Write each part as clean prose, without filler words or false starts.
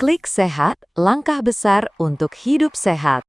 Klik Sehat, langkah besar untuk hidup sehat.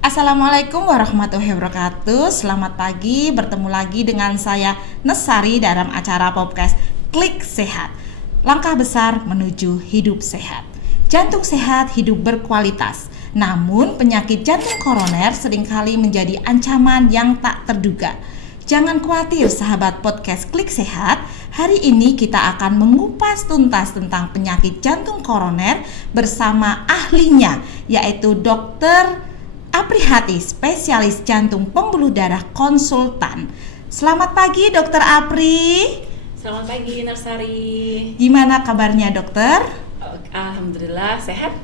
Assalamualaikum warahmatullahi wabarakatuh. Selamat pagi, bertemu lagi dengan saya Nesari dalam acara podcast Klik Sehat. Langkah besar menuju hidup sehat. Jantung sehat, hidup berkualitas. Namun penyakit jantung koroner seringkali menjadi ancaman yang tak terduga. Jangan khawatir sahabat podcast Klik Sehat. Hari ini kita akan mengupas tuntas tentang penyakit jantung koroner bersama ahlinya, yaitu Dokter Aprihati, spesialis jantung pembuluh darah konsultan. Selamat pagi Dokter Apri. Selamat pagi Narsari. Gimana kabarnya dokter? Alhamdulillah sehat.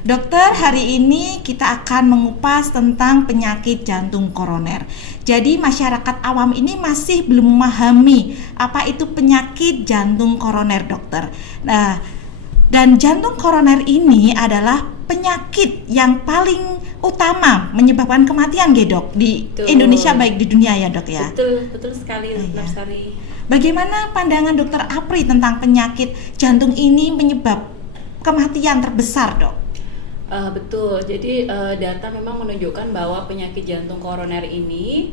Dokter, hari ini kita akan mengupas tentang penyakit jantung koroner. Jadi masyarakat awam ini masih belum memahami apa itu penyakit jantung koroner, dokter. Nah, dan jantung koroner ini adalah penyakit yang paling utama menyebabkan kematian dok di Betul. Indonesia baik di dunia ya dok ya. Betul sekali Iya. Narsari. Bagaimana pandangan dokter Apri tentang penyakit jantung ini menyebab kematian terbesar dok? Betul. Jadi data memang menunjukkan bahwa penyakit jantung koroner ini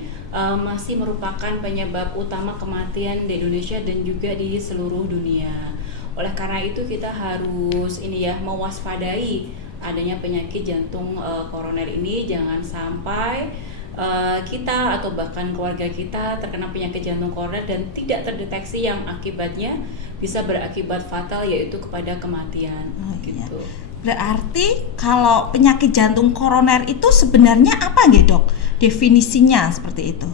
masih merupakan penyebab utama kematian di Indonesia dan juga di seluruh dunia. Oleh karena itu kita harus mewaspadai adanya penyakit jantung koroner ini. Jangan sampai kita atau bahkan keluarga kita terkena penyakit jantung koroner dan tidak terdeteksi yang akibatnya bisa berakibat fatal, yaitu kepada kematian. Gitu. Berarti kalau penyakit jantung koroner itu sebenarnya apa dok? Definisinya seperti itu.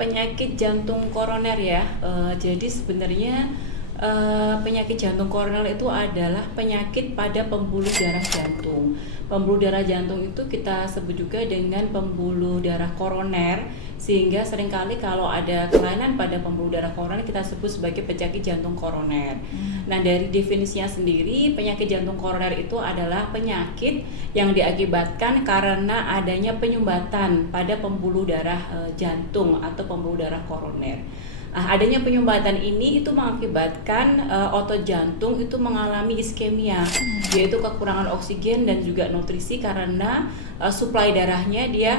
Penyakit jantung koroner jadi sebenarnya penyakit jantung koroner itu adalah penyakit pada pembuluh darah jantung. Pembuluh darah jantung itu kita sebut juga dengan pembuluh darah koroner, sehingga seringkali kalau ada kelainan pada pembuluh darah koroner kita sebut sebagai penyakit jantung koroner. Nah, dari definisinya sendiri, penyakit jantung koroner itu adalah penyakit yang diakibatkan karena adanya penyumbatan pada pembuluh darah jantung atau pembuluh darah koroner. Adanya penyumbatan ini itu mengakibatkan otot jantung itu mengalami iskemia, yaitu kekurangan oksigen dan juga nutrisi karena suplai darahnya dia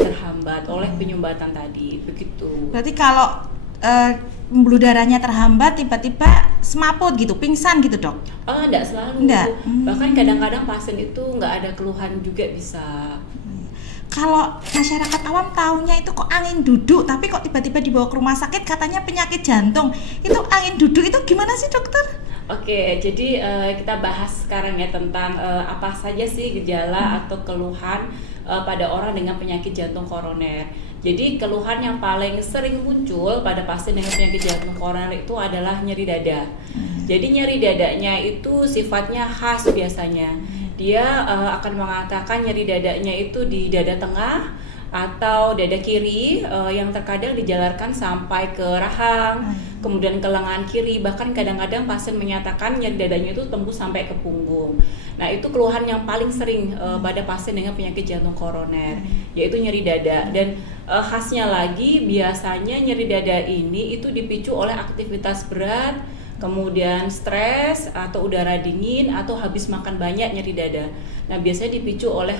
terhambat oleh penyumbatan tadi. Begitu. Berarti kalau pembuluh darahnya terhambat tiba-tiba semaput gitu, pingsan gitu dok? Enggak selalu. Enggak. Bahkan kadang-kadang pasien itu enggak ada keluhan juga bisa. Kalau masyarakat awam taunya itu kok angin duduk, tapi kok tiba-tiba dibawa ke rumah sakit katanya penyakit jantung. Itu angin duduk itu gimana sih dokter? Oke, jadi kita bahas sekarang ya tentang apa saja sih gejala atau keluhan pada orang dengan penyakit jantung koroner. Jadi keluhan yang paling sering muncul pada pasien dengan penyakit jantung koroner itu adalah nyeri dada. Jadi nyeri dadanya itu sifatnya khas biasanya. Dia akan mengatakan nyeri dadanya itu di dada tengah atau dada kiri yang terkadang dijalarkan sampai ke rahang, kemudian ke lengan kiri, bahkan kadang-kadang pasien menyatakan nyeri dadanya itu tembus sampai ke punggung. Nah, itu keluhan yang paling sering pada pasien dengan penyakit jantung koroner, yaitu nyeri dada. Dan khasnya lagi biasanya nyeri dada ini itu dipicu oleh aktivitas berat, kemudian stres atau udara dingin atau habis makan banyak nyeri dada. Nah, biasanya dipicu oleh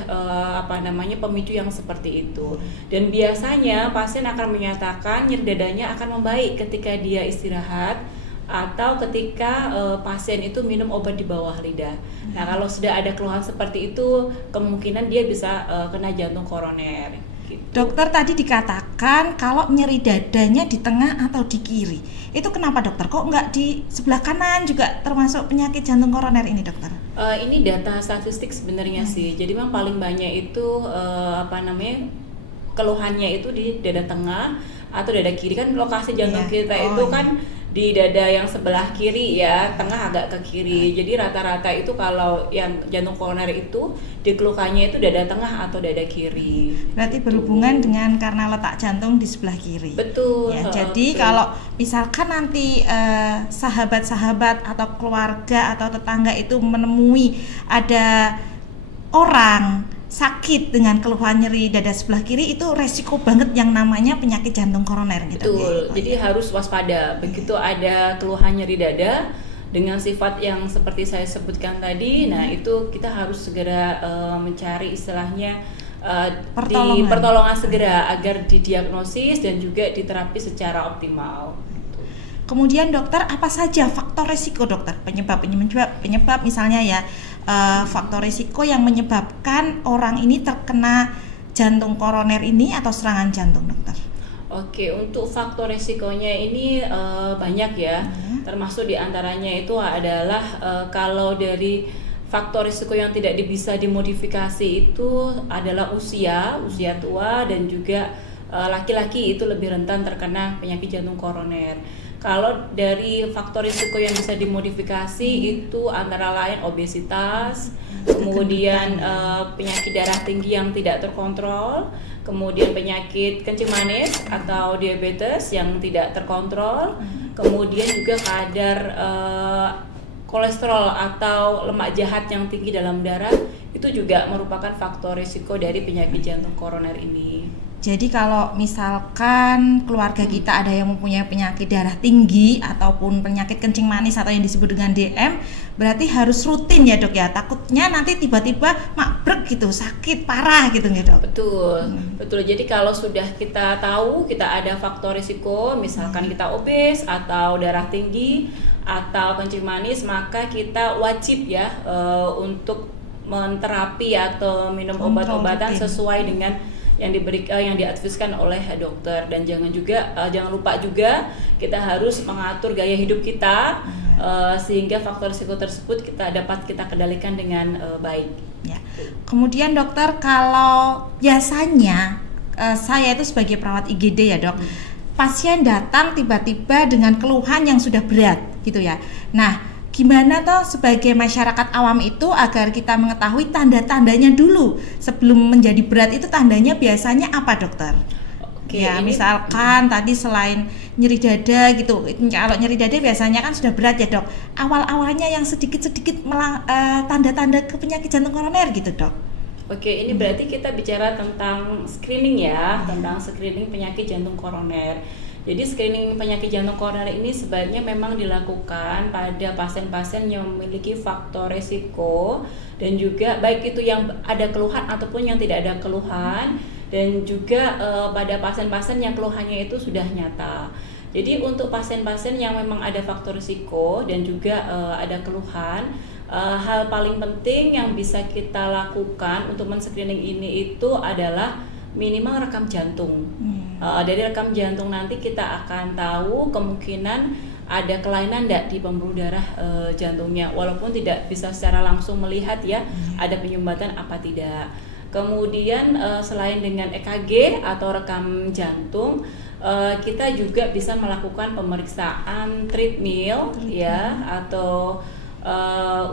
pemicu yang seperti itu. Dan biasanya pasien akan menyatakan nyeri dadanya akan membaik ketika dia istirahat atau ketika pasien itu minum obat di bawah lidah. Nah, kalau sudah ada keluhan seperti itu, kemungkinan dia bisa kena jantung koroner. Gitu. Dokter tadi dikatakan kalau nyeri dadanya di tengah atau di kiri. Itu kenapa dokter? Kok nggak di sebelah kanan juga termasuk penyakit jantung koroner ini dokter? Ini data statistik sebenarnya sih. Jadi memang paling banyak itu keluhannya itu di dada tengah atau dada kiri. Kan lokasi jantung kita itu kan di dada yang sebelah kiri ya, tengah agak ke kiri. Jadi rata-rata itu kalau yang jantung koroner itu dikeluhkannya itu dada tengah atau dada kiri. Berarti berhubungan dengan karena letak jantung di sebelah kiri. Betul. Ya, jadi kalau misalkan nanti sahabat-sahabat atau keluarga atau tetangga itu menemui ada orang sakit dengan keluhan nyeri dada sebelah kiri itu resiko banget yang namanya penyakit jantung koroner gitu. Betul. Jadi harus waspada. Begitu ada keluhan nyeri dada dengan sifat yang seperti saya sebutkan tadi, nah itu kita harus segera mencari istilahnya pertolongan segera agar didiagnosis dan juga diterapi secara optimal. Kemudian dokter, apa saja faktor resiko dokter? Penyebab misalnya ya, faktor resiko yang menyebabkan orang ini terkena jantung koroner ini atau serangan jantung dokter? Oke, untuk faktor resikonya ini banyak ya, termasuk diantaranya itu adalah kalau dari faktor risiko yang tidak bisa dimodifikasi itu adalah usia tua dan juga laki-laki itu lebih rentan terkena penyakit jantung koroner. Kalau dari faktor risiko yang bisa dimodifikasi itu antara lain obesitas, kemudian penyakit darah tinggi yang tidak terkontrol, kemudian penyakit kencing manis atau diabetes yang tidak terkontrol, kemudian juga kadar kolesterol atau lemak jahat yang tinggi dalam darah itu juga merupakan faktor risiko dari penyakit jantung koroner ini. Jadi kalau misalkan keluarga kita ada yang mempunyai penyakit darah tinggi ataupun penyakit kencing manis atau yang disebut dengan DM, berarti harus rutin ya dok ya, takutnya nanti tiba-tiba makbrek gitu, sakit parah gitu dok. Betul. Jadi kalau sudah kita tahu kita ada faktor risiko, misalkan kita obes atau darah tinggi atau kencing manis, maka kita wajib ya untuk menterapi atau minum obat-obatan sesuai dengan yang diadviskan oleh dokter. Dan jangan lupa juga kita harus mengatur gaya hidup kita sehingga faktor risiko tersebut dapat kita kendalikan dengan baik. Ya. Kemudian dokter, kalau biasanya saya itu sebagai perawat IGD ya dok, pasien datang tiba-tiba dengan keluhan yang sudah berat gitu ya. Nah, gimana toh sebagai masyarakat awam itu agar kita mengetahui tanda-tandanya dulu sebelum menjadi berat, itu tandanya biasanya apa dokter? Oke, ya misalkan tadi selain nyeri dada gitu, kalau nyeri dada biasanya kan sudah berat ya dok, awal-awalnya yang sedikit-sedikit tanda-tanda ke penyakit jantung koroner gitu dok. Oke, ini berarti kita bicara tentang screening ya, tentang screening penyakit jantung koroner. Jadi screening penyakit jantung koroner ini sebaiknya memang dilakukan pada pasien-pasien yang memiliki faktor risiko dan juga baik itu yang ada keluhan ataupun yang tidak ada keluhan, dan juga pada pasien-pasien yang keluhannya itu sudah nyata. Jadi untuk pasien-pasien yang memang ada faktor risiko dan juga ada keluhan, hal paling penting yang bisa kita lakukan untuk men-screening ini itu adalah minimal rekam jantung. Dari rekam jantung nanti kita akan tahu kemungkinan ada kelainan tidak di pembuluh darah jantungnya, walaupun tidak bisa secara langsung melihat ya ada penyumbatan apa tidak. Kemudian selain dengan EKG atau rekam jantung, kita juga bisa melakukan pemeriksaan treadmill ya, atau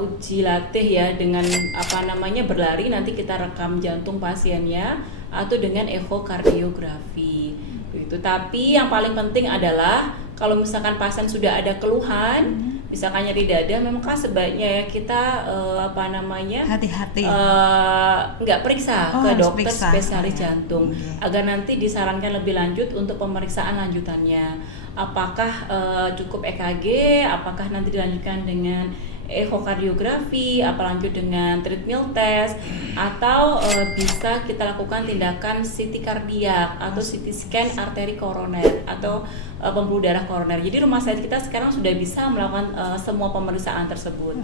uji latih ya, dengan berlari, nanti kita rekam jantung pasiennya, atau dengan ekokardiografi begitu. Tapi yang paling penting adalah kalau misalkan pasien sudah ada keluhan, misalkan nyeri dada, memang kan sebaiknya ya kita hati-hati nggak periksa ke dokter spesialis jantung agar nanti disarankan lebih lanjut untuk pemeriksaan lanjutannya. Apakah cukup EKG, apakah nanti dilanjutkan dengan ekokardiografi, apa lanjut dengan treadmill test, atau bisa kita lakukan tindakan CT kardiak atau CT scan arteri koroner atau pembuluh darah koroner. Jadi rumah sakit kita sekarang sudah bisa melakukan semua pemeriksaan tersebut.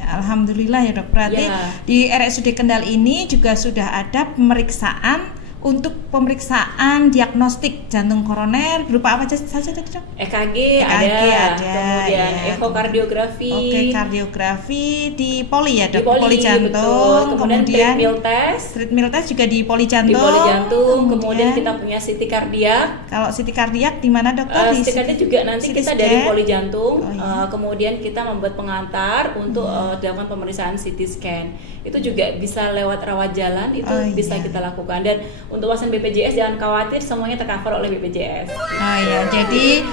Alhamdulillah ya dok. Berarti di RSUD Kendal ini juga sudah ada pemeriksaan untuk pemeriksaan diagnostik jantung koroner berupa apa saja tadi dok? EKG ada, kemudian ekokardiografi. Oke, kardiografi di poli ya dok, di poli jantung, kemudian treadmill test juga di poli jantung. Di poli jantung, kemudian kita punya CT kardiak. Kalau CT kardiak di mana dokter? CT kardiak juga nanti kita dari poli jantung, kemudian kita membuat pengantar untuk dilakukan pemeriksaan CT scan. Itu juga bisa lewat rawat jalan, itu bisa kita lakukan. Dan untuk pasien BPJS jangan khawatir, semuanya tercover oleh BPJS. Jadi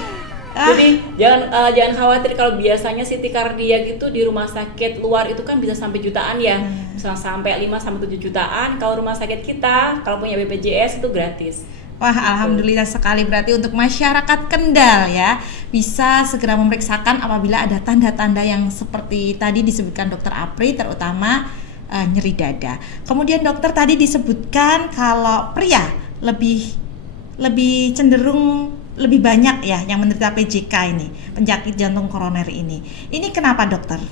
Jadi jangan khawatir kalau biasanya CT kardiak itu di rumah sakit luar itu kan bisa sampai jutaan ya. Bisa sampai 5 sampai 7 jutaan. Kalau rumah sakit kita kalau punya BPJS itu gratis. Wah, alhamdulillah sekali, berarti untuk masyarakat Kendal ya bisa segera memeriksakan apabila ada tanda-tanda yang seperti tadi disebutkan Dokter Apri, terutama nyeri dada. Kemudian dokter tadi disebutkan kalau pria lebih cenderung lebih banyak ya yang menderita PJK ini, penyakit jantung koroner ini. Ini kenapa dokter?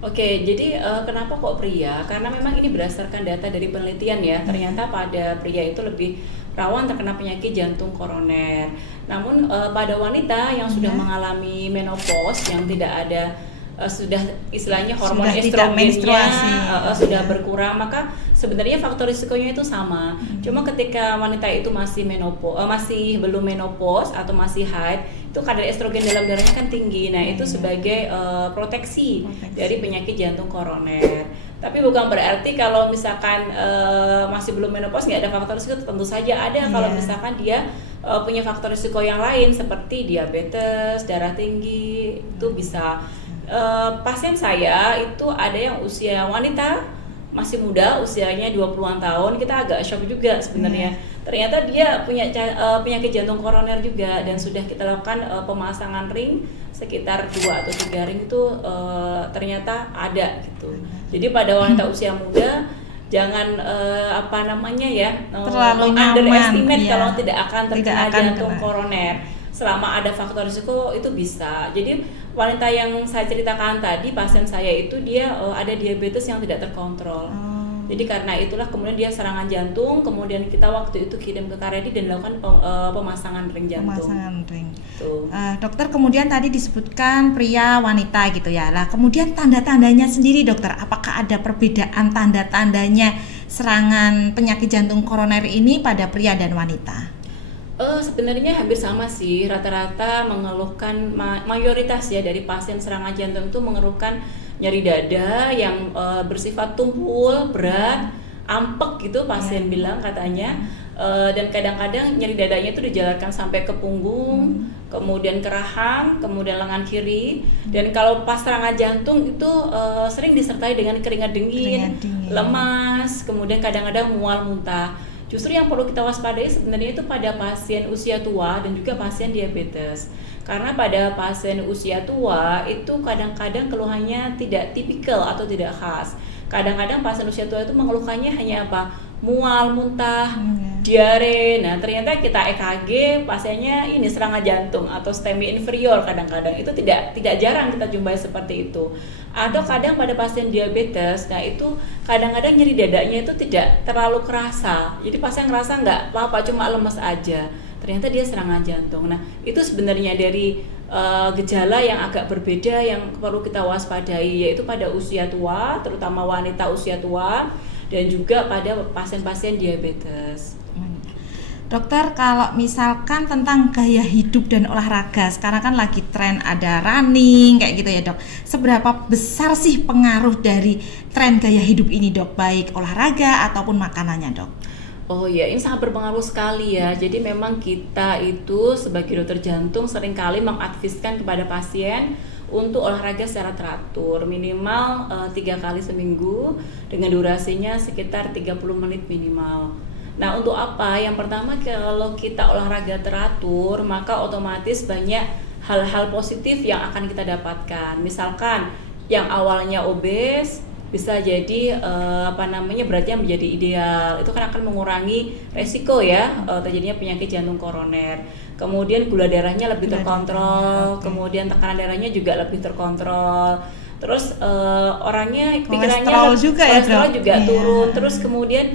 Oke, jadi kenapa kok pria? Karena memang ini berdasarkan data dari penelitian ya. Ternyata pada pria itu lebih rawan terkena penyakit jantung koroner. Namun pada wanita yang sudah mengalami menopause, yang tidak ada sudah istilahnya hormon estrogennya sudah berkurang, maka sebenarnya faktor risikonya itu sama. Cuma ketika wanita itu masih masih belum menopause atau masih haid, itu kadar estrogen dalam darahnya kan tinggi. Nah, itu sebagai proteksi dari penyakit jantung koroner. Tapi bukan berarti kalau misalkan masih belum menopause nggak ada faktor risiko, tentu saja ada. Kalau misalkan dia punya faktor risiko yang lain seperti diabetes, darah tinggi, itu bisa. Pasien saya itu ada yang usia wanita masih muda, usianya 20-an tahun. Kita agak shock juga sebenarnya. Ternyata dia punya penyakit jantung koroner juga, dan sudah kita lakukan pemasangan ring sekitar 2 atau 3 ring itu ternyata ada gitu. Jadi pada wanita usia muda jangan terlalu underestimate ya, kalau tidak akan terkena jantung koroner. Selama ada faktor risiko itu bisa. Jadi wanita yang saya ceritakan tadi, pasien saya itu dia ada diabetes yang tidak terkontrol. Jadi karena itulah kemudian dia serangan jantung, kemudian kita waktu itu kirim ke Karedi dan lakukan pemasangan ring jantung. Pemasangan ring. Dokter, kemudian tadi disebutkan pria wanita gitu ya. Lah kemudian tanda-tandanya sendiri dokter, apakah ada perbedaan tanda-tandanya serangan penyakit jantung koroner ini pada pria dan wanita? Sebenarnya hampir sama sih, rata-rata mengeluhkan mayoritas ya dari pasien serangan jantung itu mengeluhkan nyeri dada yang bersifat tumpul, berat, ampek gitu pasien bilang katanya. Dan kadang-kadang nyeri dadanya itu dijalarkan sampai ke punggung, kemudian ke rahang, kemudian lengan kiri. Dan kalau pas serangan jantung itu sering disertai dengan keringat dingin, lemas, kemudian kadang-kadang mual muntah. Justru yang perlu kita waspadai sebenarnya itu pada pasien usia tua dan juga pasien diabetes. Karena pada pasien usia tua itu kadang-kadang keluhannya tidak tipikal atau tidak khas. Kadang-kadang pasien usia tua itu mengeluhkannya hanya apa? Mual, muntah, diare. Nah, ternyata kita EKG pasiennya ini serangan jantung atau STEMI inferior kadang-kadang. Itu tidak jarang kita jumpai seperti itu. Atau kadang pada pasien diabetes, nah itu kadang-kadang nyeri dadanya itu tidak terlalu kerasa. Jadi pasien ngerasa nggak apa-apa, cuma lemes aja. Ternyata dia serangan jantung. Nah, itu sebenarnya dari gejala yang agak berbeda yang perlu kita waspadai, yaitu pada usia tua, terutama wanita usia tua, dan juga pada pasien-pasien diabetes. Dokter, kalau misalkan tentang gaya hidup dan olahraga, sekarang kan lagi tren ada running kayak gitu ya dok. Seberapa besar sih pengaruh dari tren gaya hidup ini dok, baik olahraga ataupun makanannya dok? Oh iya, ini sangat berpengaruh sekali ya. Jadi memang kita itu sebagai dokter jantung seringkali mengadviskan kepada pasien untuk olahraga secara teratur, minimal 3 kali seminggu dengan durasinya sekitar 30 menit minimal. Nah, untuk apa? Yang pertama, kalau kita olahraga teratur, maka otomatis banyak hal-hal positif yang akan kita dapatkan. Misalkan yang awalnya obes bisa jadi beratnya menjadi ideal. Itu kan akan mengurangi resiko ya terjadinya penyakit jantung koroner. Kemudian gula darahnya lebih terkontrol, kemudian tekanan darahnya juga lebih terkontrol. Terus orangnya pikirannya kolesterol juga turun. Terus kemudian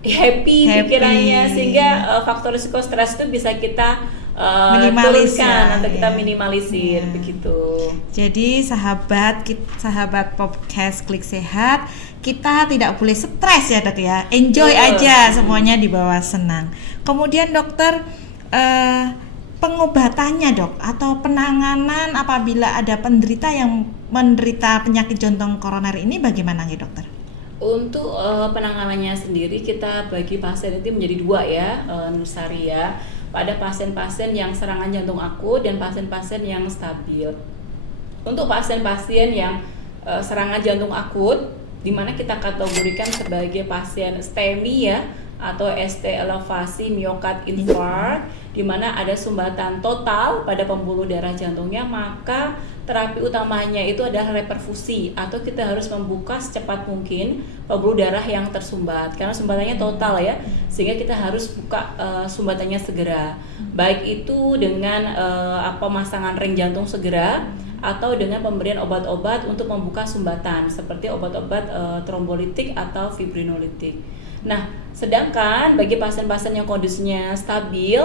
happy pikirannya, sehingga faktor risiko stres itu bisa kita turunkan atau kita minimalisir begitu. Jadi sahabat podcast Klik Sehat, kita tidak boleh stres ya dok ya, enjoy aja semuanya dibawa senang. Kemudian dokter, pengobatannya dok atau penanganan apabila ada penderita yang menderita penyakit jantung koroner ini bagaimana nih dokter? Untuk penanganannya sendiri kita bagi pasien itu menjadi 2 ya, Nursari ya. pada pasien-pasien yang serangan jantung akut dan pasien-pasien yang stabil. Untuk pasien-pasien yang serangan jantung akut, di mana kita kategorikan sebagai pasien STEMI ya, atau ST elevasi miokard infarct, di mana ada sumbatan total pada pembuluh darah jantungnya, maka terapi utamanya itu adalah reperfusi, atau kita harus membuka secepat mungkin pembuluh darah yang tersumbat karena sumbatannya total ya, sehingga kita harus buka sumbatannya segera, baik itu dengan pemasangan ring jantung segera atau dengan pemberian obat-obat untuk membuka sumbatan seperti obat-obat trombolitik atau fibrinolitik. Nah, sedangkan bagi pasien-pasien yang kondisinya stabil,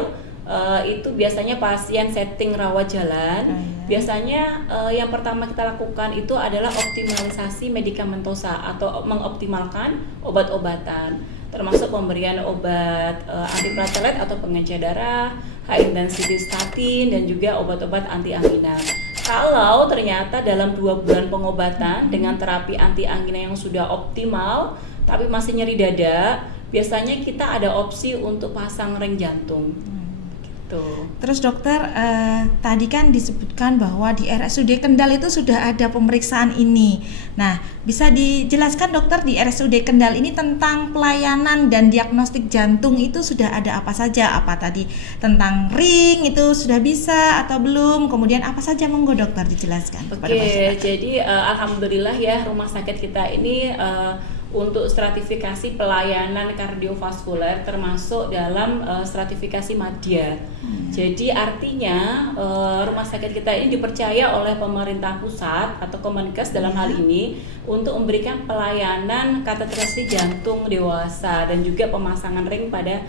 itu biasanya pasien setting rawat jalan. Biasanya yang pertama kita lakukan itu adalah optimalisasi medikamentosa atau mengoptimalkan obat-obatan, termasuk pemberian obat antiplatelet atau pengencer darah, high intensity statin, dan juga obat-obat anti-angina. Kalau ternyata dalam 2 bulan pengobatan dengan terapi anti-angina yang sudah optimal, tapi masih nyeri dada, biasanya kita ada opsi untuk pasang ring jantung. Gitu. Terus dokter, tadi kan disebutkan bahwa di RSUD Kendal itu sudah ada pemeriksaan ini. Nah, bisa dijelaskan dokter di RSUD Kendal ini tentang pelayanan dan diagnostik jantung itu sudah ada apa saja? Apa tadi tentang ring itu sudah bisa atau belum? Kemudian apa saja, monggo dokter dijelaskan kepada masyarakat. Jadi alhamdulillah ya, rumah sakit kita ini untuk stratifikasi pelayanan kardiovaskuler termasuk dalam stratifikasi madya. Jadi artinya rumah sakit kita ini dipercaya oleh pemerintah pusat atau Kemenkes dalam hal ini untuk memberikan pelayanan kateterisasi jantung dewasa dan juga pemasangan ring pada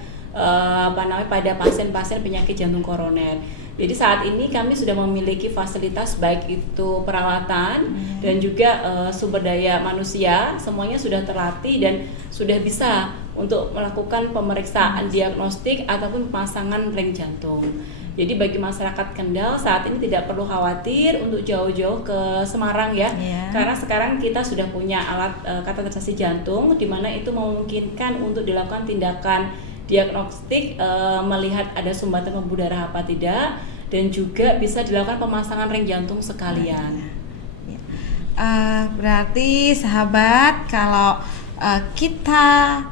pada pasien-pasien penyakit jantung koroner. Jadi saat ini kami sudah memiliki fasilitas baik itu peralatan dan juga sumber daya manusia, semuanya sudah terlatih dan sudah bisa untuk melakukan pemeriksaan diagnostik ataupun pemasangan ring jantung. Jadi bagi masyarakat Kendal saat ini tidak perlu khawatir untuk jauh-jauh ke Semarang ya, karena sekarang kita sudah punya alat kateterisasi jantung di mana itu memungkinkan untuk dilakukan tindakan diagnostik, melihat ada sumbatan pembuluh darah apa tidak, dan juga bisa dilakukan pemasangan ring jantung sekalian. Berarti sahabat, kalau kita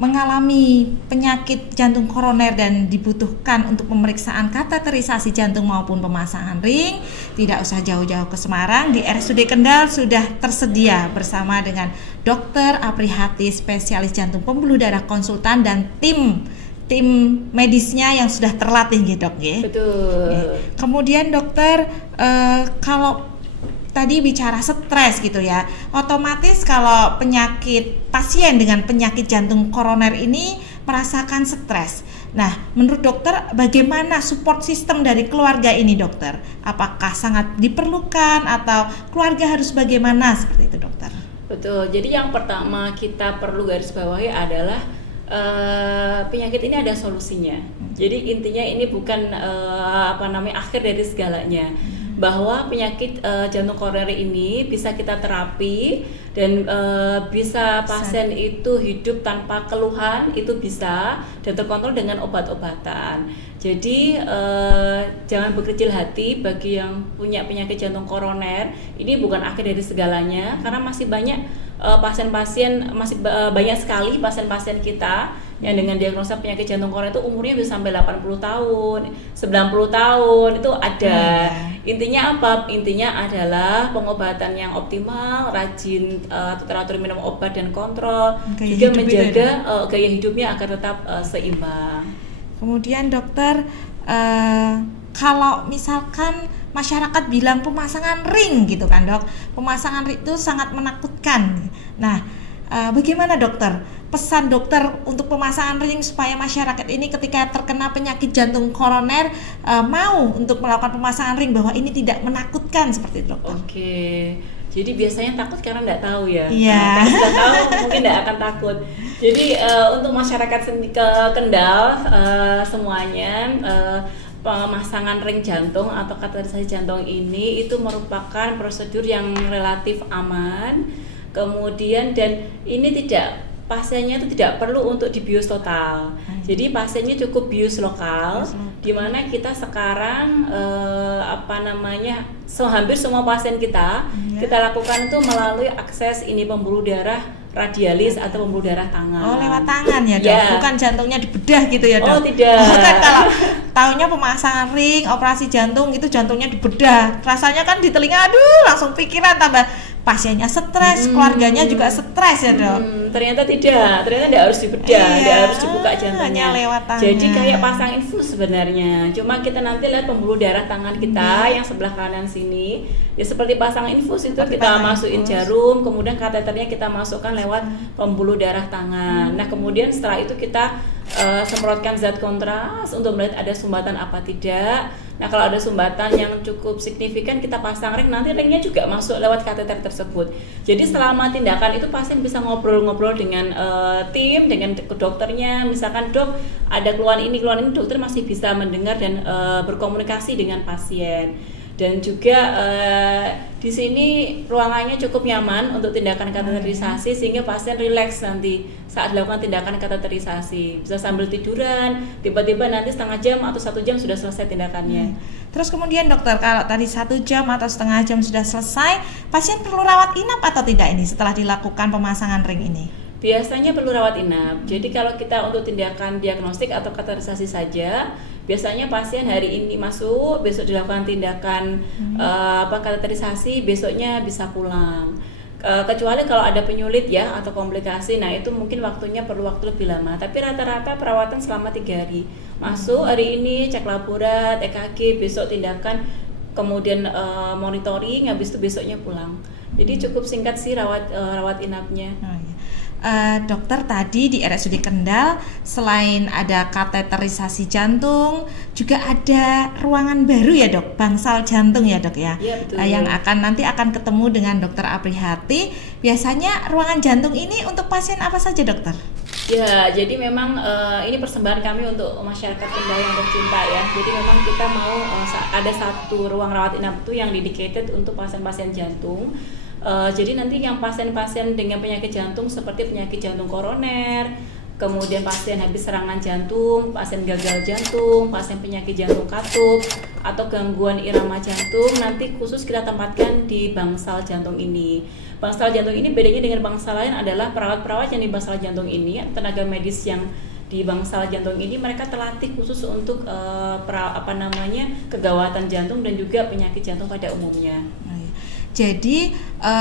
mengalami penyakit jantung koroner dan dibutuhkan untuk pemeriksaan kateterisasi jantung maupun pemasangan ring, tidak usah jauh-jauh ke Semarang. Di RSUD Kendal sudah tersedia bersama dengan Dokter Aprihati, spesialis jantung pembuluh darah konsultan, dan tim medisnya yang sudah terlatih gitu, Dok ya. Betul. Kemudian dokter, kalau tadi bicara stres gitu ya, otomatis kalau pasien dengan penyakit jantung koroner ini merasakan stres. Nah, menurut dokter bagaimana support system dari keluarga ini, dokter? Apakah sangat diperlukan atau keluarga harus bagaimana, seperti itu, dokter? Betul. Jadi yang pertama kita perlu garis bawahi adalah penyakit ini ada solusinya. Jadi intinya ini bukan akhir dari segalanya. Bahwa penyakit jantung koroner ini bisa kita terapi dan bisa pasien itu hidup tanpa keluhan, itu bisa, dan terkontrol dengan obat-obatan. Jadi jangan berkecil hati bagi yang punya penyakit jantung koroner. Ini bukan akhir dari segalanya, karena masih banyak banyak sekali pasien-pasien kita yang dengan diagnosa penyakit jantung koroner itu umurnya bisa sampai 80 tahun, 90 tahun, itu ada. Intinya apa? Intinya adalah pengobatan yang optimal, rajin atau teratur minum obat dan kontrol, juga menjaga gaya hidupnya agar tetap seimbang. Kemudian dokter, kalau misalkan masyarakat bilang pemasangan ring gitu kan, Dok, pemasangan ring itu sangat menakutkan. Nah, bagaimana dokter? Pesan dokter untuk pemasangan ring supaya masyarakat ini ketika terkena penyakit jantung koroner mau untuk melakukan pemasangan ring, bahwa ini tidak menakutkan, seperti itu, dokter. Oke. Jadi biasanya takut karena nggak tahu ya. Iya. Kalau sudah tahu mungkin nggak akan takut. Jadi untuk masyarakat ke Kendal semuanya, pemasangan ring jantung atau kateterisasi jantung ini itu merupakan prosedur yang relatif aman. Kemudian dan ini tidak pasiennya itu tidak perlu untuk dibius total. Jadi pasiennya cukup bius lokal, di mana kita sekarang hampir semua pasien kita lakukan itu melalui akses ini pembuluh darah radialis atau pembuluh darah tangan. Oh, lewat tangan ya, Dok? Ya. Bukan jantungnya dibedah gitu ya, Dok? Oh, tidak. Kan kalau taunya pemasangan ring, operasi jantung itu jantungnya dibedah. Rasanya kan di telinga, aduh, langsung pikiran tambah pasiennya stres, keluarganya juga stres ya, Dok? Ternyata tidak harus dibedah, tidak harus dibuka jantungnya. Hanya lewat tangan. Jadi kayak pasang infus sebenarnya. Cuma kita nanti lihat pembuluh darah tangan kita yang sebelah kanan sini, ya seperti pasang infus itu kita masukin jarum, kemudian kateternya kita masukkan lewat pembuluh darah tangan. Nah, kemudian setelah itu kita semprotkan zat kontras untuk melihat ada sumbatan apa tidak. Nah, kalau ada sumbatan yang cukup signifikan kita pasang ring, nanti ringnya juga masuk lewat kateter tersebut. Jadi selama tindakan itu pasien bisa ngobrol-ngobrol dengan tim, dengan dokternya. Misalkan, Dok, ada keluhan ini, dokter masih bisa mendengar dan berkomunikasi dengan pasien. Dan juga di sini ruangannya cukup nyaman untuk tindakan kateterisasi sehingga pasien rileks nanti saat dilakukan tindakan kateterisasi. Bisa sambil tiduran, tiba-tiba nanti setengah jam atau 1 jam sudah selesai tindakannya. Terus kemudian dokter, kalau tadi 1 jam atau setengah jam sudah selesai, pasien perlu rawat inap atau tidak ini setelah dilakukan pemasangan ring ini? Biasanya perlu rawat inap. Jadi kalau kita untuk tindakan diagnostik atau kateterisasi saja, biasanya pasien hari ini masuk, besok dilakukan tindakan kateterisasi, besoknya bisa pulang. Kecuali kalau ada penyulit ya atau komplikasi, nah itu mungkin waktunya perlu waktu lebih lama. Tapi rata-rata perawatan selama 3 hari. Masuk hari ini, cek laborat, EKG, besok tindakan, kemudian monitoring, habis itu besoknya pulang. Jadi cukup singkat sih rawat inapnya. Dokter, tadi di RSUD Kendal selain ada kateterisasi jantung juga ada ruangan baru ya, Dok, bangsal jantung ya, Dok ya. Iya, betul. Yang nanti akan ketemu dengan Dokter Aprihati. Biasanya ruangan jantung ini untuk pasien apa saja, Dokter? Ya, jadi memang ini persembahan kami untuk masyarakat Kendal yang tercinta ya. Jadi memang kita mau ada satu ruang rawat inap itu yang dedicated untuk pasien-pasien jantung. Jadi nanti yang pasien-pasien dengan penyakit jantung seperti penyakit jantung koroner, kemudian pasien habis serangan jantung, pasien gagal jantung, pasien penyakit jantung katup, atau gangguan irama jantung, nanti khusus kita tempatkan di bangsal jantung ini. Bangsal jantung ini bedanya dengan bangsal lain adalah perawat-perawat yang di bangsal jantung ini, tenaga medis yang di bangsal jantung ini mereka terlatih khusus untuk kegawatan jantung dan juga penyakit jantung pada umumnya. Jadi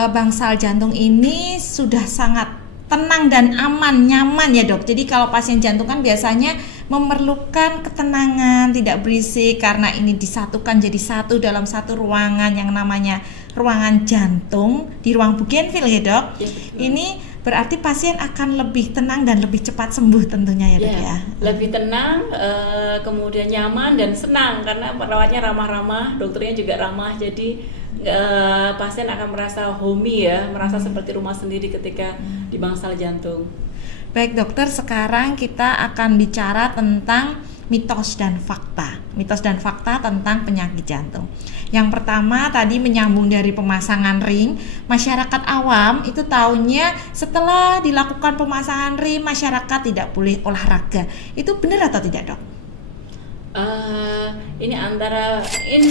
bangsal jantung ini sudah sangat tenang dan aman, nyaman ya, Dok. Jadi kalau pasien jantung kan biasanya memerlukan ketenangan, tidak berisik, karena ini disatukan jadi satu dalam satu ruangan yang namanya ruangan jantung di ruang Bougainville ya, Dok. Ya, ini berarti pasien akan lebih tenang dan lebih cepat sembuh tentunya ya, Dok ya. Lebih tenang, kemudian nyaman dan senang karena perawatnya ramah-ramah, dokternya juga ramah. Jadi pasien akan merasa homey ya, merasa seperti rumah sendiri ketika di bangsal jantung. Baik, Dokter, sekarang kita akan bicara tentang mitos dan fakta. Mitos dan fakta tentang penyakit jantung. Yang pertama tadi menyambung dari pemasangan ring, masyarakat awam itu taunya setelah dilakukan pemasangan ring masyarakat tidak boleh olahraga. Itu benar atau tidak, Dok? Ini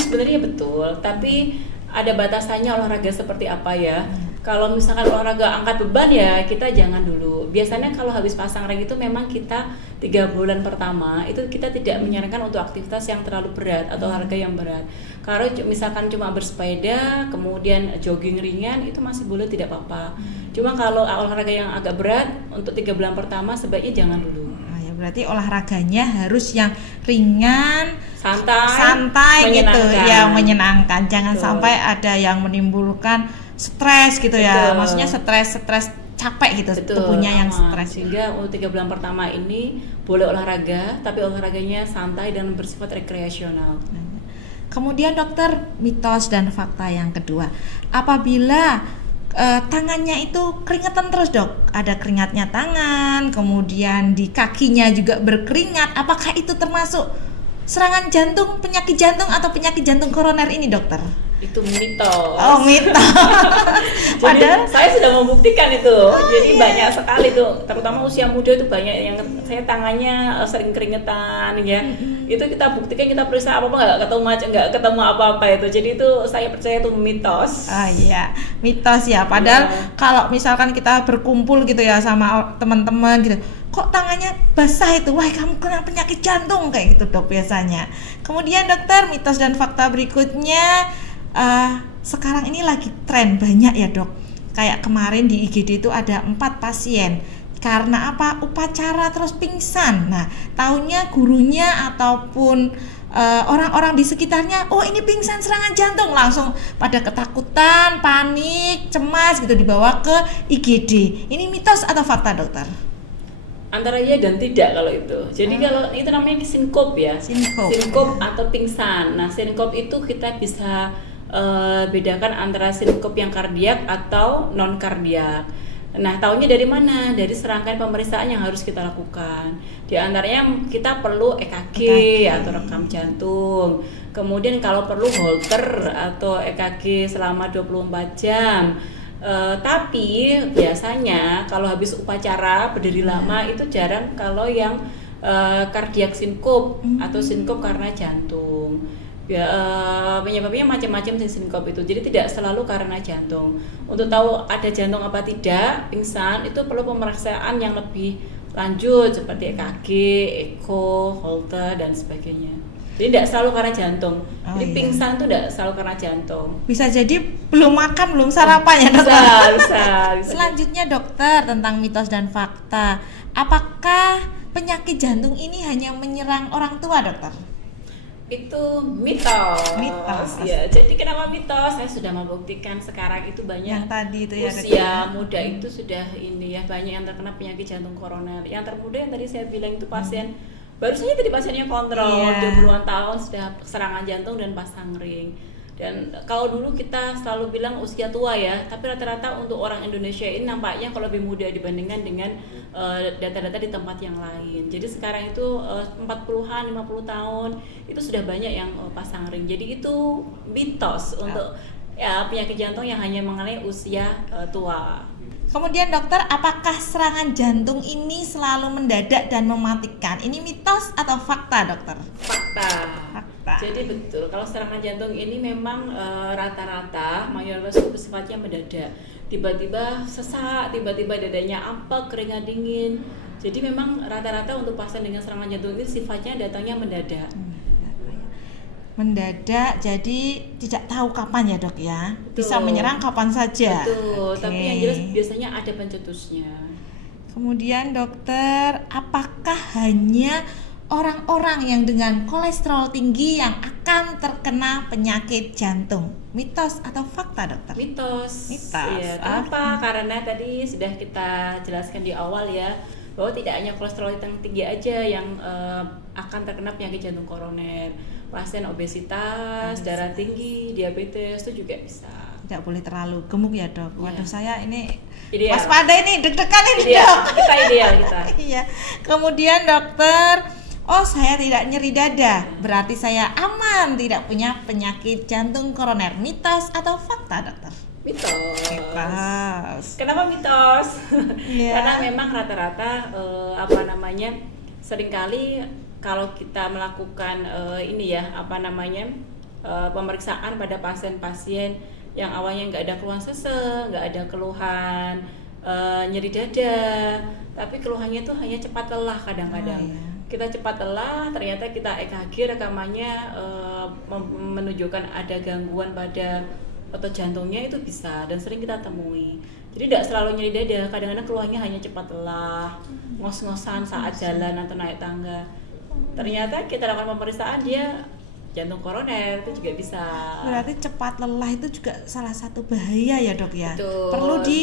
sebenarnya betul, tapi ada batasannya olahraga seperti apa ya. Kalau misalkan olahraga angkat beban ya kita jangan dulu. Biasanya kalau habis pasang ring itu memang kita 3 bulan pertama itu kita tidak menyarankan untuk aktivitas yang terlalu berat atau olahraga yang berat. Kalau misalkan cuma bersepeda, kemudian jogging ringan itu masih boleh, tidak apa-apa. Cuma kalau olahraga yang agak berat untuk 3 bulan pertama sebaiknya jangan dulu. Berarti olahraganya harus yang ringan, santai gitu ya, menyenangkan. Jangan sampai ada yang menimbulkan stres gitu ya. Maksudnya stres capek gitu. Betul, tubuhnya yang stres. Sehingga untuk 3 bulan pertama ini boleh olahraga, tapi olahraganya santai dan bersifat rekreasional. Kemudian, Dokter, mitos dan fakta yang kedua. Apabila tangannya itu keringetan terus, Dok, ada keringatnya tangan, kemudian di kakinya juga berkeringat, apakah itu termasuk serangan jantung, penyakit jantung atau penyakit jantung koroner ini, Dokter? Itu mitos. Oh, mitos. Jadi Padahal saya sudah membuktikan itu. Jadi iya. banyak sekali tuh, terutama usia muda itu banyak yang saya tangannya sering keringetan ya. Itu kita buktikan, kita periksa apa nggak ketemu apa-apa itu. Jadi itu saya percaya itu mitos. Ah iya, mitos ya. Padahal Iya. kalau misalkan kita berkumpul gitu ya sama teman-teman gitu, kok tangannya basah itu? Wah, kamu kena penyakit jantung kayak gitu dok biasanya. Kemudian dokter, mitos dan fakta berikutnya, sekarang ini lagi tren banyak ya dok. Kayak kemarin di IGD itu ada 4 pasien. Karena apa? Upacara terus pingsan. Nah, taunya gurunya ataupun orang-orang di sekitarnya, oh ini pingsan serangan jantung, langsung pada ketakutan, panik, cemas gitu dibawa ke IGD. Ini mitos atau fakta dokter? Antara iya dan tidak kalau itu. Jadi kalau itu namanya sinkop ya. Sinkop. Atau pingsan. Nah, sinkop itu kita bisa bedakan antara sinkop yang kardiak atau non kardiak. Nah, taunya dari mana? Dari serangkaian pemeriksaan yang harus kita lakukan. Di antaranya kita perlu EKG atau rekam jantung. Kemudian kalau perlu Holter atau EKG selama 24 jam. Tapi biasanya kalau habis upacara berdiri lama itu jarang kalau yang kardiak sinkop atau sinkop karena jantung. Ya, penyebabnya macam-macam sih sinkop itu. Jadi tidak selalu karena jantung. Untuk tahu ada jantung apa tidak, pingsan itu perlu pemeriksaan yang lebih lanjut seperti EKG, echo, Holter dan sebagainya. Jadi tidak selalu karena jantung. Jadi pingsan itu tidak selalu karena jantung. Bisa jadi belum makan, belum sarapan ya dokter. Bisa. Selanjutnya dokter, tentang mitos dan fakta. Apakah penyakit jantung ini hanya menyerang orang tua dokter? Itu mitos. Ya. Jadi kenapa mitos? Saya sudah membuktikan sekarang itu banyak Yang tadi itu ya usia muda itu sudah ini ya, banyak yang terkena penyakit jantung koroner. Yang termuda yang tadi saya bilang itu pasien baru saja tadi pasiennya kontrol 20-an tahun sudah serangan jantung dan pasang ring. Dan kalau dulu kita selalu bilang usia tua ya, tapi rata-rata untuk orang Indonesia ini nampaknya kalau lebih muda dibandingkan dengan data-data di tempat yang lain. Jadi sekarang itu 40-an, 50 tahun itu sudah banyak yang pasang ring. Jadi itu mitos untuk ya penyakit jantung yang hanya mengenai usia tua. Kemudian dokter, apakah serangan jantung ini selalu mendadak dan mematikan? Ini mitos atau fakta dokter? Fakta. Fakta. Jadi betul, kalau serangan jantung ini memang rata-rata mayoritas itu sifatnya mendadak. Tiba-tiba sesak, tiba-tiba dadanya apek, keringat dingin. Jadi memang rata-rata untuk pasien dengan serangan jantung ini sifatnya datangnya mendadak. Mendadak, jadi tidak tahu kapan ya dok ya? Betul. Bisa menyerang kapan saja. Betul, Oke. tapi yang jelas biasanya ada pencetusnya. Kemudian dokter, apakah hanya orang-orang yang dengan kolesterol tinggi yang akan terkena penyakit jantung? Mitos atau fakta dokter? Mitos. Mitos. Ya, kenapa? Karena tadi sudah kita jelaskan di awal ya, bahwa tidak hanya kolesterol yang tinggi aja yang akan terkena penyakit jantung koroner. Pasien obesitas, darah tinggi, diabetes itu juga bisa. Tidak boleh terlalu gemuk ya dok. Waduh, saya ini Ideal. waspada ini, deg-degan ini Ideal. dok. Kita ideal kita. Iya. Kemudian dokter, oh saya tidak nyeri dada, berarti saya aman, tidak punya penyakit jantung koroner. Mitos atau fakta dokter? Mitos. Kenapa mitos? Iya. Karena memang rata-rata seringkali kalau kita melakukan pemeriksaan pada pasien-pasien yang awalnya nggak ada keluhan sesek, nggak ada keluhan nyeri dada, tapi keluhannya itu hanya cepat lelah kadang-kadang. Kita cepat lelah, ternyata kita EKG rekamannya menunjukkan ada gangguan pada otot jantungnya, itu bisa dan sering kita temui. Jadi tidak selalu nyeri dada, kadang-kadang keluhannya hanya cepat lelah, ngos-ngosan saat jalan atau naik tangga. Ternyata kita lakukan pemeriksaan dia jantung koroner, itu juga bisa. Berarti cepat lelah itu juga salah satu bahaya ya dok ya. Betul. Perlu di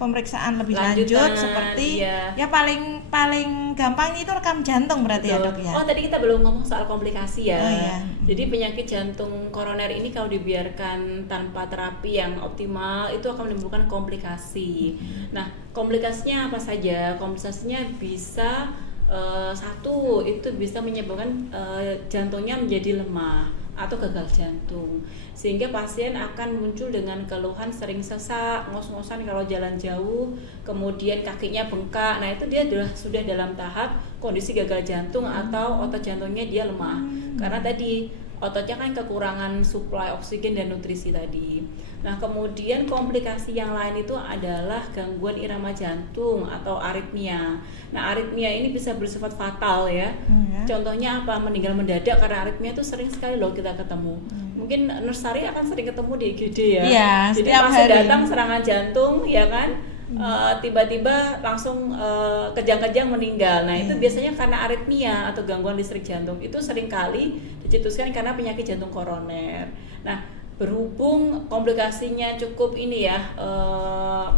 pemeriksaan lebih lanjut seperti ya paling gampang itu rekam jantung berarti. Betul. Ya dok ya. Oh tadi kita belum ngomong soal komplikasi ya. Oh, iya. Jadi penyakit jantung koroner ini kalau dibiarkan tanpa terapi yang optimal itu akan menimbulkan komplikasi. Nah komplikasinya apa saja? Komplikasinya bisa satu itu bisa menyebabkan jantungnya menjadi lemah. atau gagal jantung, sehingga pasien akan muncul dengan keluhan sering sesak, ngos-ngosan kalau jalan jauh, kemudian kakinya bengkak. Nah itu dia sudah dalam tahap kondisi gagal jantung atau otot jantungnya dia lemah, karena tadi ototnya kan kekurangan suplai oksigen dan nutrisi tadi. Nah kemudian komplikasi yang lain itu adalah gangguan irama jantung atau aritmia. Nah aritmia ini bisa bersifat fatal ya. Contohnya apa? Meninggal mendadak karena aritmia itu sering sekali loh kita ketemu. Mungkin Nursari akan sering ketemu di IGD ya. Iya, Jadi setiap pas hari datang serangan jantung ya kan, tiba-tiba langsung kejang-kejang meninggal. Nah itu biasanya karena aritmia atau gangguan listrik jantung. Itu seringkali dicetuskan karena penyakit jantung koroner. Nah berhubung komplikasinya cukup ini ya,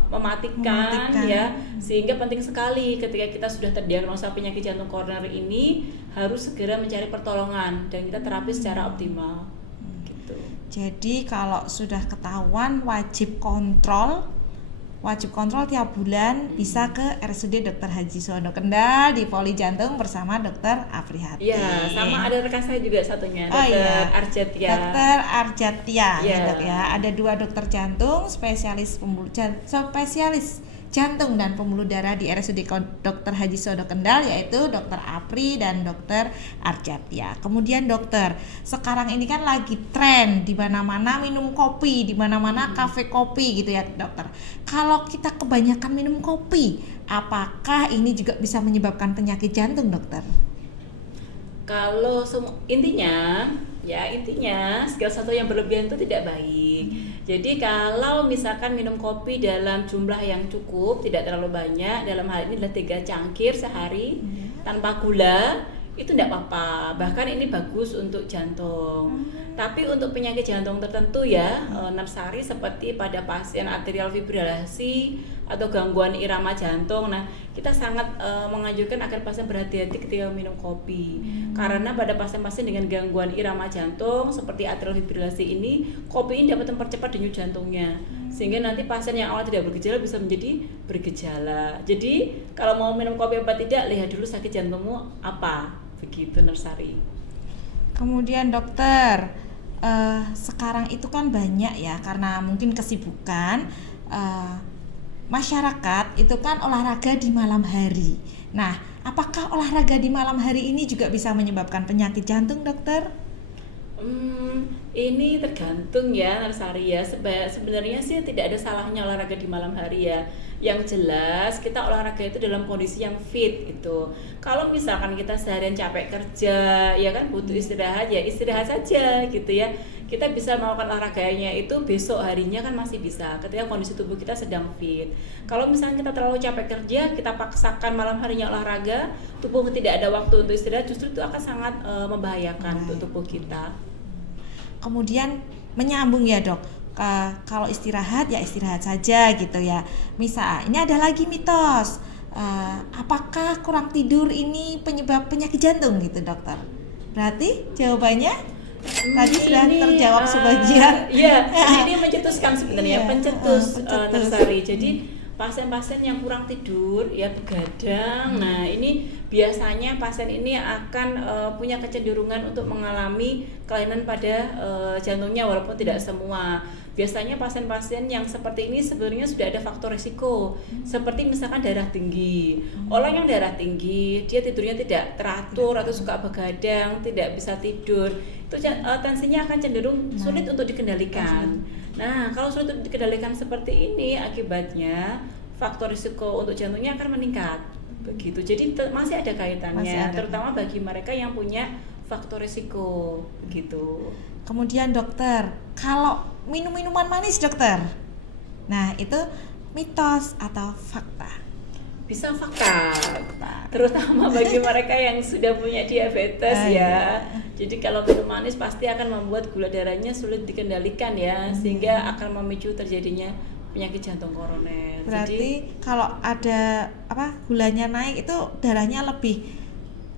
mematikan ya, sehingga penting sekali ketika kita sudah terdiagnosa penyakit jantung koroner ini harus segera mencari pertolongan dan kita terapi secara optimal gitu. Jadi kalau sudah ketahuan wajib kontrol tiap bulan bisa ke RSUD Dr. Haji Suwondo Kendal di Poli Jantung bersama Dr. Aprihati. Iya, sama ada rekan saya juga satunya, Dr. Arjatia. Dr. Arjatia, Iya. Dok, ya. Ada 2 dokter jantung, spesialis jantung dan pembuluh darah di RSUD Dr. Haji Suwondo Kendal, yaitu Dr. Apri dan Dr. Arjatia. Kemudian dokter, sekarang ini kan lagi tren di mana-mana minum kopi, di mana-mana kafe kopi gitu ya, dokter. Kalau kita kebanyakan minum kopi, apakah ini juga bisa menyebabkan penyakit jantung, dokter? Kalau intinya segala sesuatu yang berlebihan itu tidak baik. Jadi kalau misalkan minum kopi dalam jumlah yang cukup, tidak terlalu banyak, dalam hal ini adalah 3 cangkir sehari tanpa gula, itu tidak apa-apa. Bahkan ini bagus untuk jantung. Tapi untuk penyakit jantung tertentu ya, Nursari, seperti pada pasien atrial fibrilasi atau gangguan irama jantung. Nah, kita sangat menganjurkan agar pasien berhati-hati ketika minum kopi. Karena pada pasien-pasien dengan gangguan irama jantung seperti atrial fibrilasi ini, kopi ini dapat mempercepat denyut jantungnya. Sehingga nanti pasien yang awal tidak bergejala bisa menjadi bergejala. Jadi, kalau mau minum kopi apa tidak, lihat dulu sakit jantungmu apa. Begitu, Nursari. Kemudian dokter, sekarang itu kan banyak ya, karena mungkin kesibukan masyarakat itu kan olahraga di malam hari. Nah, apakah olahraga di malam hari ini juga bisa menyebabkan penyakit jantung, dokter? Ini tergantung ya, Nursari ya. Sebenarnya sih tidak ada salahnya olahraga di malam hari ya. Yang jelas kita olahraga itu dalam kondisi yang fit gitu. Kalau misalkan kita seharian capek kerja, ya kan butuh istirahat, ya istirahat saja gitu ya. Kita bisa melakukan olahraganya itu besok harinya kan masih bisa ketika kondisi tubuh kita sedang fit. Kalau misalnya kita terlalu capek kerja, kita paksakan malam harinya olahraga, tubuh tidak ada waktu untuk istirahat, justru itu akan sangat membahayakan untuk tubuh kita. Kemudian menyambung ya, Dok. Kalau istirahat ya istirahat saja gitu ya. Misal ini ada lagi mitos, apakah kurang tidur ini penyebab penyakit jantung gitu, dokter? Berarti jawabannya tadi sudah terjawab sebagian. Iya, ini mencetuskan sebenarnya, pencetus Nursari. Jadi pasien-pasien yang kurang tidur ya begadang. Nah, ini biasanya pasien ini akan punya kecenderungan untuk mengalami kelainan pada jantungnya, walaupun tidak semua. Biasanya pasien-pasien yang seperti ini sebenarnya sudah ada faktor risiko, seperti misalkan darah tinggi. Orang yang darah tinggi, dia tidurnya tidak teratur atau suka begadang, tidak bisa tidur, itu tensinya akan cenderung sulit untuk dikendalikan. Nah, kalau sulit untuk dikendalikan seperti ini, akibatnya faktor risiko untuk jantungnya akan meningkat. Begitu. Jadi masih ada kaitannya, terutama bagi mereka yang punya faktor risiko begitu. Kemudian dokter, kalau minum minuman manis, dokter, nah itu mitos atau fakta? Bisa fakta, terutama bagi mereka yang sudah punya diabetes ya. Jadi kalau minum manis pasti akan membuat gula darahnya sulit dikendalikan ya, sehingga akan memicu terjadinya penyakit jantung koroner. Berarti kalau ada gulanya naik itu darahnya lebih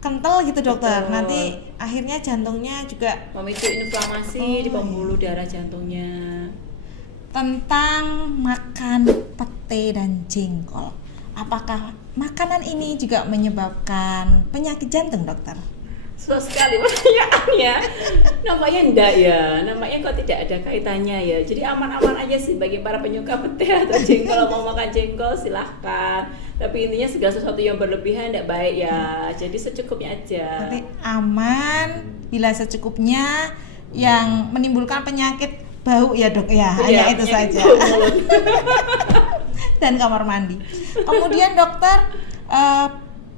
kental gitu, dokter. Betul. Nanti akhirnya jantungnya juga memicu inflamasi di pembuluh darah jantungnya. Tentang makan pete dan jengkol, apakah makanan ini juga menyebabkan penyakit jantung, dokter? Susah sekali pertanyaannya. Nampaknya enggak ya, nampaknya kok tidak ada kaitannya ya. Jadi aman-aman aja sih bagi para penyuka pete atau jengkol. Mau makan jengkol silahkan. Tapi intinya segala sesuatu yang berlebihan tidak baik ya. Jadi secukupnya aja. Berarti aman bila secukupnya, yang menimbulkan penyakit bau ya dok ya, hanya itu penyakit saja. bau mulut. Dan kamar mandi. Kemudian dokter,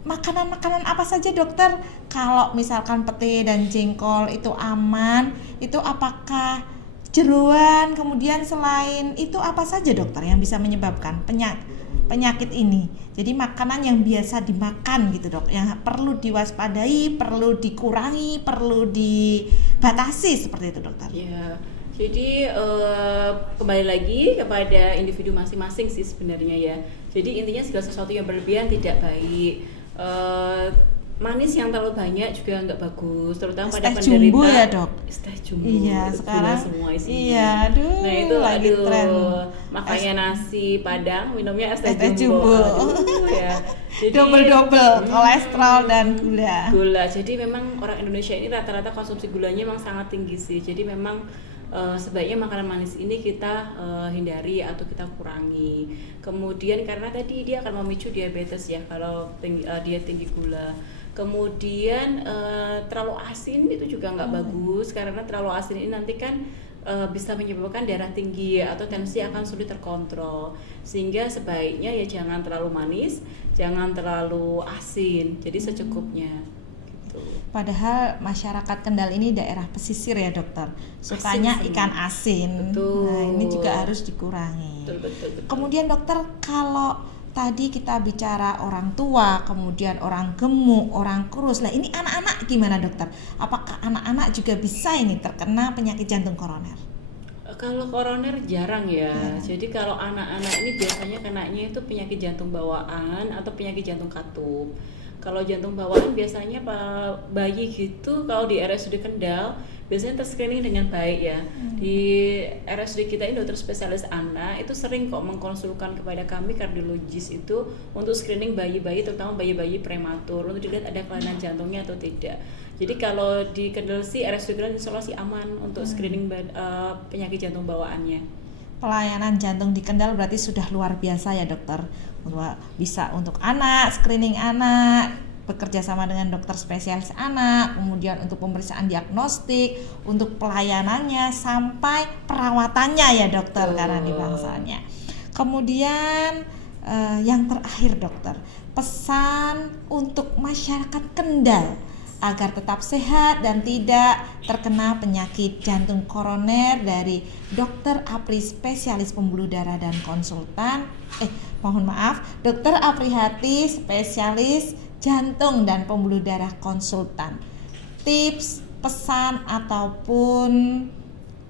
makanan-makanan apa saja dokter kalau misalkan pete dan jengkol itu aman? Itu apakah jeroan? Kemudian selain itu apa saja dokter yang bisa menyebabkan penyakit ini? Jadi makanan yang biasa dimakan gitu dok, yang perlu diwaspadai, perlu dikurangi, perlu dibatasi seperti itu dokter. Ya, jadi kembali lagi kepada individu masing-masing sih sebenarnya ya. Jadi intinya segala sesuatu yang berlebihan tidak baik. Manis yang terlalu banyak juga nggak bagus, terutama pada Teh penderita. jumbo ya dok? Teh jumbo. Iya, gula sekarang semua isinya. iya, aduh, Nah itu lagi tren. makanya nasi padang minumnya es teh Teh jumbo. jumbo. Aduh, ya. Jadi Double kolesterol dan gula. gula. Jadi memang orang Indonesia ini rata-rata konsumsi gulanya memang sangat tinggi sih. Jadi memang sebaiknya makanan manis ini kita hindari atau kita kurangi. Kemudian karena tadi dia akan memicu diabetes ya kalau dia tinggi gula. Kemudian terlalu asin itu juga nggak bagus, karena terlalu asin ini nanti kan bisa menyebabkan darah tinggi atau tensi akan sulit terkontrol. Sehingga sebaiknya ya jangan terlalu manis, jangan terlalu asin, jadi secukupnya gitu. Padahal masyarakat Kendal ini daerah pesisir ya dokter, sukanya Asin ikan asin. Betul. Nah ini juga harus dikurangi. Betul. Kemudian dokter, kalau tadi kita bicara orang tua, kemudian orang gemuk, orang kurus. Lah ini anak-anak gimana dokter? Apakah anak-anak juga bisa ini terkena penyakit jantung koroner? Kalau koroner jarang ya. Jadi kalau anak-anak ini biasanya kenanya itu penyakit jantung bawaan atau penyakit jantung katup. Kalau jantung bawaan biasanya bayi gitu, kalau di RSUD Kendal biasanya terscreening dengan baik ya. Di RSUD kita ini dokter spesialis anak itu sering kok mengkonsulkan kepada kami kardiologis itu untuk screening bayi-bayi, terutama bayi-bayi prematur, untuk dilihat ada kelainan jantungnya atau tidak. Jadi kalau di Kendal sih RSUD Kendal isolasi aman untuk screening penyakit jantung bawaannya. Pelayanan jantung di Kendal berarti sudah luar biasa ya dokter. Bisa untuk anak, screening anak, bekerja sama dengan dokter spesialis anak, kemudian untuk pemeriksaan diagnostik, untuk pelayanannya sampai perawatannya ya dokter, karena di bangsanya. Kemudian yang terakhir dokter, pesan untuk masyarakat Kendal agar tetap sehat dan tidak terkena penyakit jantung koroner dari Dr. Apri, spesialis pembuluh darah dan konsultan. Dr. Aprihati, spesialis jantung dan pembuluh darah konsultan. Tips, pesan ataupun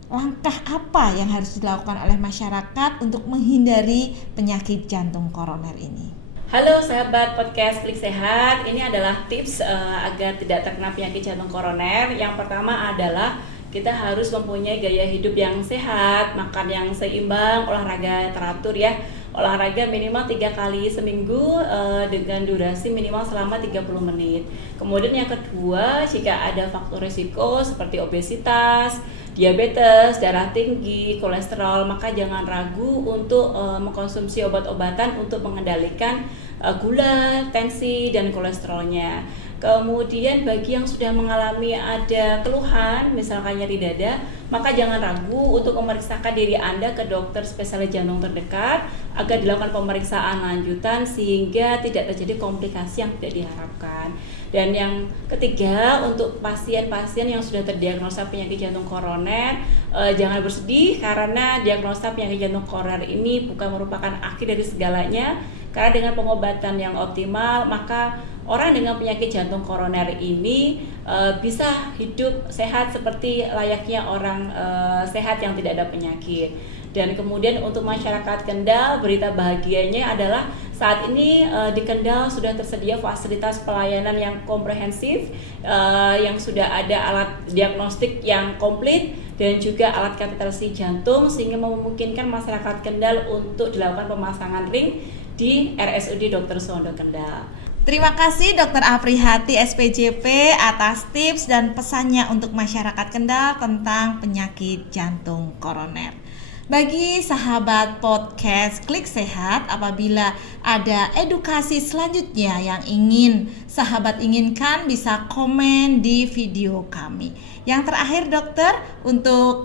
langkah apa yang harus dilakukan oleh masyarakat untuk menghindari penyakit jantung koroner ini? Halo sahabat podcast Klik Sehat, ini adalah tips agar tidak terkena penyakit jantung koroner. Yang pertama adalah kita harus mempunyai gaya hidup yang sehat, makan yang seimbang, olahraga teratur ya. Olahraga minimal 3 kali seminggu dengan durasi minimal selama 30 menit. Kemudian yang kedua, jika ada faktor risiko seperti obesitas, diabetes, darah tinggi, kolesterol, maka jangan ragu untuk mengkonsumsi obat-obatan untuk mengendalikan gula, tensi, dan kolesterolnya. Kemudian bagi yang sudah mengalami ada keluhan, misalkan nyeri dada, maka jangan ragu untuk memeriksakan diri Anda ke dokter spesialis jantung terdekat agar dilakukan pemeriksaan lanjutan sehingga tidak terjadi komplikasi yang tidak diharapkan. Dan yang ketiga, untuk pasien-pasien yang sudah terdiagnosa penyakit jantung koroner, jangan bersedih karena diagnosa penyakit jantung koroner ini bukan merupakan akhir dari segalanya. Karena dengan pengobatan yang optimal, maka orang dengan penyakit jantung koroner ini bisa hidup sehat seperti layaknya orang sehat yang tidak ada penyakit. Dan kemudian untuk masyarakat Kendal, berita bahagianya adalah saat ini di Kendal sudah tersedia fasilitas pelayanan yang komprehensif, yang sudah ada alat diagnostik yang komplit dan juga alat kateterisasi jantung, sehingga memungkinkan masyarakat Kendal untuk dilakukan pemasangan ring di RSUD Dr. Suwondo Kendal. Terima kasih Dr. Aprihati SPJP atas tips dan pesannya untuk masyarakat Kendal tentang penyakit jantung koroner. Bagi sahabat podcast Klik Sehat, apabila ada edukasi selanjutnya yang ingin sahabat inginkan, bisa komen di video kami. Yang terakhir dokter, untuk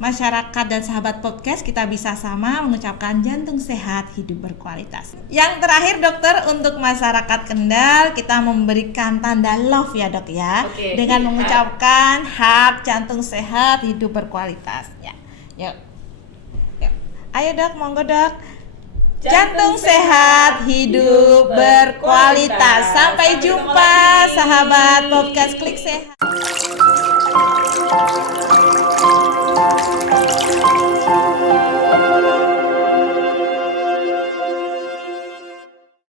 masyarakat dan sahabat podcast, kita bisa sama mengucapkan jantung sehat, hidup berkualitas. Yang terakhir dokter, untuk masyarakat Kendal, kita memberikan tanda love ya dok ya, dengan mengucapkan hak jantung sehat, hidup berkualitas ya. Yuk. Ayo dok, monggo dok. Jantung sehat, hidup berkualitas. Sampai jumpa sahabat podcast Klik Sehat.